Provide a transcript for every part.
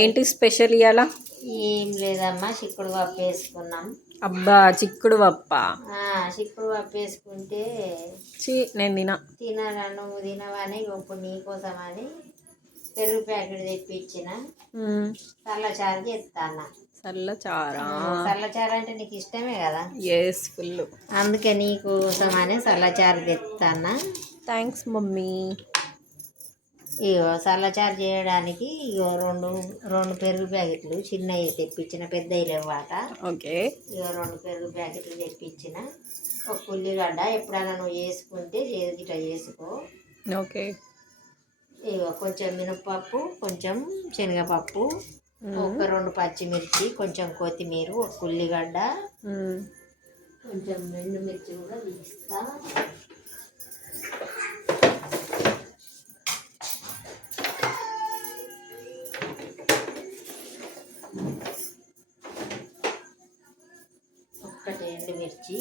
ఏంటి స్పెషల్ ఇవాళ? ఏం లేదమ్మా, చిక్కుడు పప్పు వేసుకున్నాం. అబ్బా, చిక్కుడు పప్ప. చిక్కుడు పప్పు వేసుకుంటే నేను తినాలా, నువ్వు తినవని ఇప్పుడు నీకోసమని పెరుగు ప్యాకెట్ తెప్పించిన. చల్లచారు చేస్తాను. చల్లచారు అంటే నీకు ఇష్టమే కదా? Yes, full. అందుకే నీకోసమని చల్లచారు తెస్తాను. Thanks mummy. ఇగో చల్లచారు చేయడానికి రెండు పెరుగు ప్యాకెట్లు చిన్నవి తెప్పించిన, పెద్దవి లేవాట. ఓకే. ఇగో 2 పెరుగు ప్యాకెట్లు తెప్పించిన. ఒక ఉల్లిగడ్డ, ఎప్పుడైనా నువ్వు చేసుకుంటే ఇట్లా చేసుకో. ఓకే. ఇగో కొంచెం మినపప్పు, కొంచెం శనగపప్పు, ఒక 2 పచ్చిమిర్చి, కొంచెం కొత్తిమీర, ఒక ఉల్లిగడ్డ, కొంచెం ఎండుమిర్చి కూడా తీస్తా. ఒక్కటి ఎండుమిర్చి,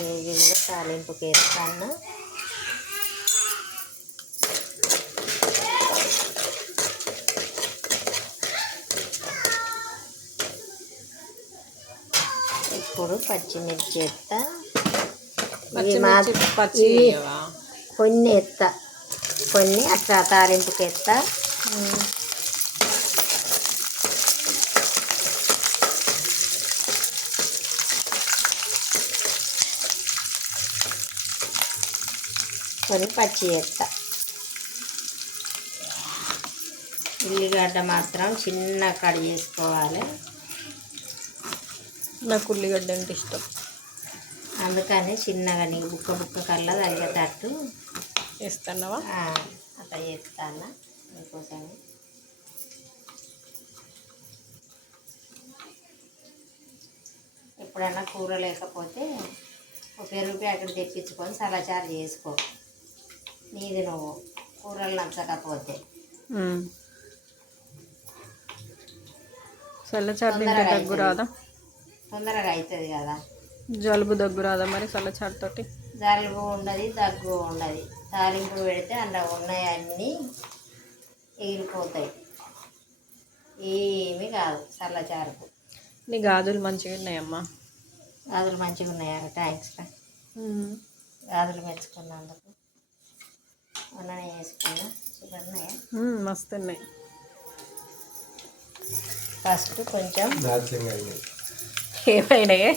ఇవి కూడా తాలింపుకి వేస్తాను. ఇప్పుడు పచ్చిమిర్చి వేస్తా. కొన్ని ఎత్తా, కొన్ని అట్లా తాలింపుకి ఎత్తా. కొన్ని పచ్చి ఎత్తా. ఉల్లిగడ్డ మాత్రం చిన్న కట్ చేసుకోవాలి. నాకు ఉల్లిగడ్డ అంటే ఇష్టం, అందుకని చిన్నగా నీకు బుక్క కల్లా తగ్గేటట్టు వేస్తున్నావా? అట్లా చేస్తాను మీకోసం. ఎప్పుడైనా కూర లేకపోతే ఒక పెరుగు ప్యాకెట్ తెప్పించుకొని చల్లచారు చేసుకో. నీది నువ్వు కూరలు నచ్చకపోతే. చల్లచారు దగ్గు రాదా? తొందరగా అవుతుంది కదా. జలుబు దగ్గు రాదా మరి చల్లచారు తోటి? జలుబు ఉండదు, దగ్గు ఉండదు. తాలింపు పెడితే అందులో ఉన్నాయన్నీ ఎగిరిపోతాయి, ఏమీ కాదు చల్లచారుకు. నీ గాజులు మంచిగా ఉన్నాయమ్మా. గాజులు మంచిగా ఉన్నాయా? థ్యాంక్స్ రా. గాజులు మెచ్చుకున్నందుకు. మొన్ననే వేసుకున్నా, సూపర్ ఉన్నాయా? మస్తు ఉన్నాయి. ఫస్ట్ కొంచెం ఏమైనాయి?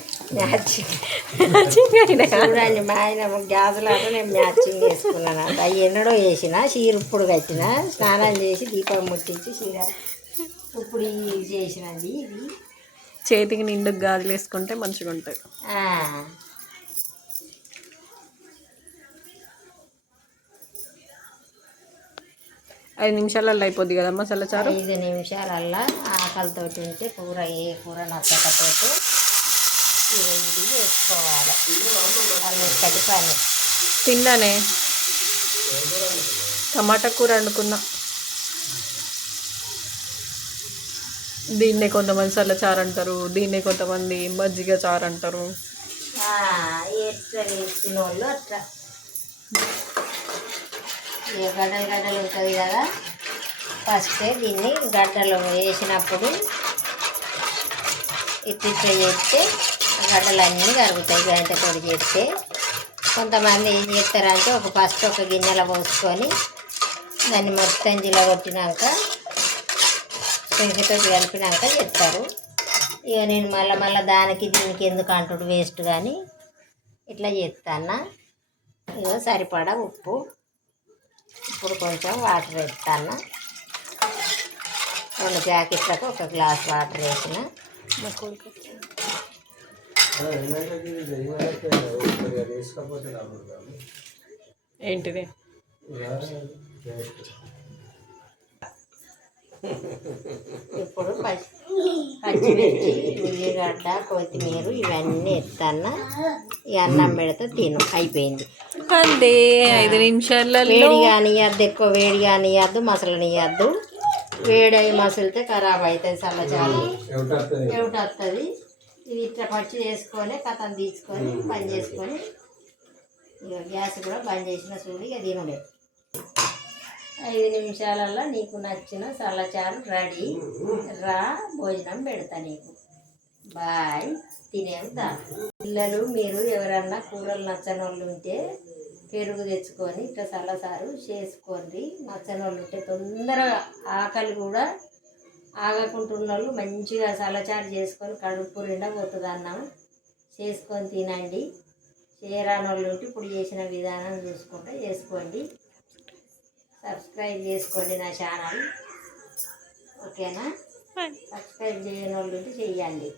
చూడండి, మా ఆయన గ్యాసులు అంటే నేను మ్యాచింగ్ వేసుకున్నాను. అవి ఎన్నడో వేసిన చీర, ఇప్పుడు కట్టిన, స్నానం చేసి దీపం ముట్టించి చీర ఇప్పుడు చేసినది. ఇది చేతికి నిండు గాజులు వేసుకుంటే మంచిగా ఉంటాయి. 5 నిమిషాలలో అయిపోద్ది కదమ్మా చల్లచారు? 5 నిమిషాలల్లా ఆకలితో ఉంటే కూర, ఏ కూర నచ్చకపోతే ఇది చేసుకోవాలి. అన్నిటి పని. తిన్నానే, టమాటా కూర వండుకున్నా. దీన్నే కొంతమంది చల్లచారు అంటారు, దీన్నే కొంతమంది మజ్జిగ చారు అంటారు. ఎట్లా వేసిన వాళ్ళు అట్లా. గడ్డలు ఉంటుంది కదా, ఫస్ట్ దీన్ని గడ్డలు వేసినప్పుడు ఇట్లా చేస్తే గడ్డలన్నీ కరుగుతాయి. గంటతో చేస్తే కొంతమంది ఏం చేస్తారంటే ఫస్ట్ ఒక గిన్నెలో పోసుకొని దాన్ని మొత్తం జిలగొట్టినాక పెంకతో కలిపినాక చేస్తారు. ఇక నేను మళ్ళీ దానికి దీనికి ఎందుకు అంటుడు వేస్ట్ కానీ ఇట్లా చేస్తాను. ఇక సరిపడా ఉప్పు, ఇప్పుడు కొంచెం వాటర్ వేస్తాను. 2 ప్యాకెట్లకు 1 గ్లాస్ వాటర్ వేసిన. ఏంటిది? ఇప్పుడు పచ్చిమిర్చి, ఉల్లిగడ్డ, కొత్తిమీర ఇవన్నీ ఎత్తాను. ఈ అన్నం పెడితే తిను, అయిపోయింది. అంతే, 5 నిమిషాలలో. వేడి కానియద్దు, ఎక్కువ వేడి కానియద్దు, మసలనియద్దు. వేడి అయి మసిలితే ఖరాబ్ అవుతుంది చల్లచారు, ఏమిటి వస్తుంది. ఇవి ఇట్లా పచ్చి చేసుకొని కథం తీసుకొని బంద్ చేసుకొని ఇక గ్యాస్ కూడా బంద్ చేసిన చూడు ఇక తినలే 5 నిమిషాలలో నీకు నచ్చిన చల్లచారు రెడీ రా భోజనం పెడతా నీకు బాయ్ తినేదా పిల్లలు మీరు ఎవరన్నా కూరలు నచ్చని వాళ్ళు ఉంటే పెరుగు తెచ్చుకొని ఇట్లా చల్లచారు చేసుకోండి నచ్చని వాళ్ళు ఉంటే తొందరగా ఆకలి కూడా ఆగకుంటున్న వాళ్ళు మంచిగా చల్లచారు చేసుకొని కడుపు నిండా పోతుంది అన్నం చేసుకొని తినండి చేయరాని వాళ్ళు ఉంటే ఇప్పుడు చేసిన విధానం చూసుకుంటే చేసుకోండి సబ్స్క్రైబ్ చేసుకోండి నా ఛానల్ ఓకేనా సబ్స్క్రైబ్ చేయని వాళ్ళు ఉంటే చెయ్యండి